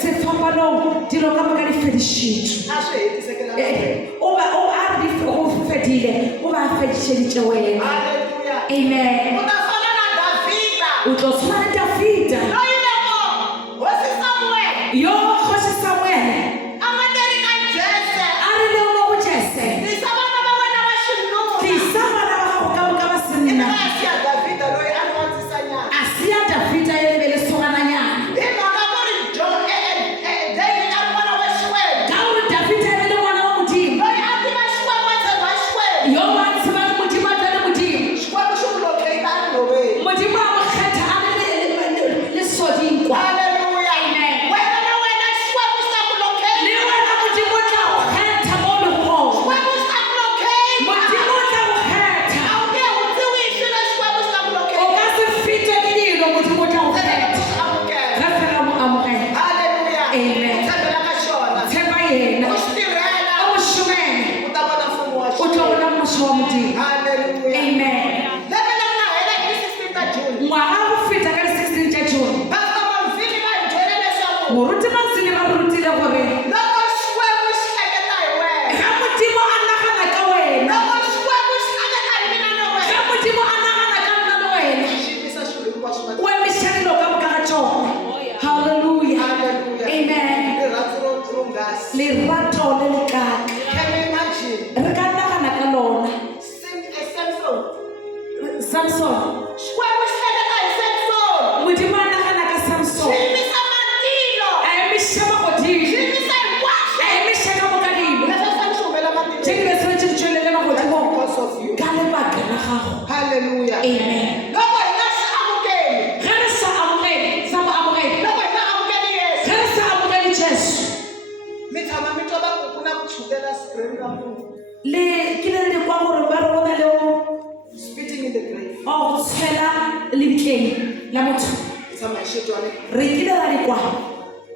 se famba long dilo ka moka di fedishitswe o a di fedile o ba fedisheditse wena. Amen. O tlo tshwana le Davida. Yo Kgosi Samuel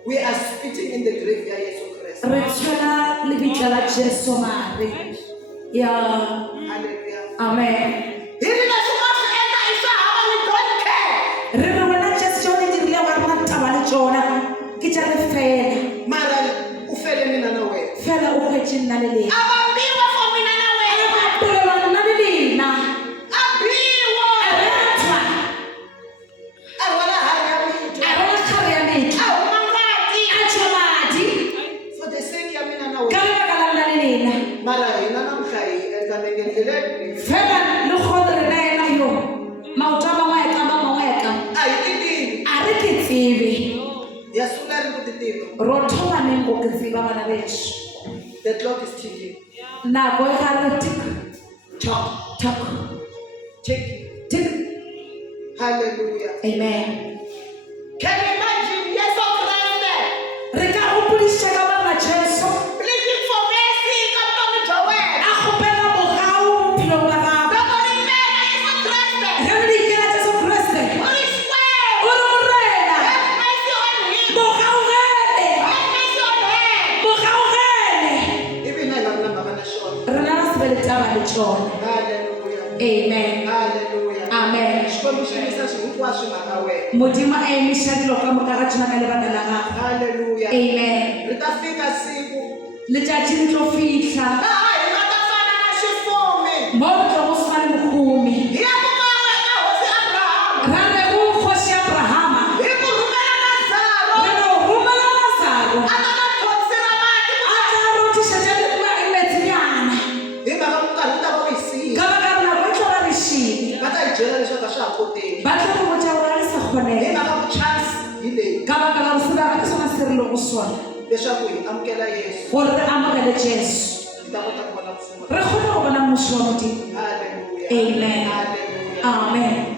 we are spitting in the grave ya Yesu Kristu. Yeah. Hallelujah. Amen. The clock is ticking. Talk. Tick. Tick. Hallelujah. Amen. Can you imagine Yesu Kristu? Pleading for mercy, come to Joel. Hallelujah. Amen. Hallelujah. Amen. Modimo a emisa dilo ka moka ga tsona ka lebaka la gago. Hallelujah. Amen. Letšatši le tlo fihla mo re tlo go swana le mogumi ra re go kgoši Abrahama re no romela Lazaro a tla rotišetša metsinyana ka baka nako e tlo ba re šile ba tlo go botša gore a le sa kgonega ka baka la go sebaga ke sona se re le go sona gore re amogele Jesu re kgone go bona mmušo wa Modimo. Amen. Amen.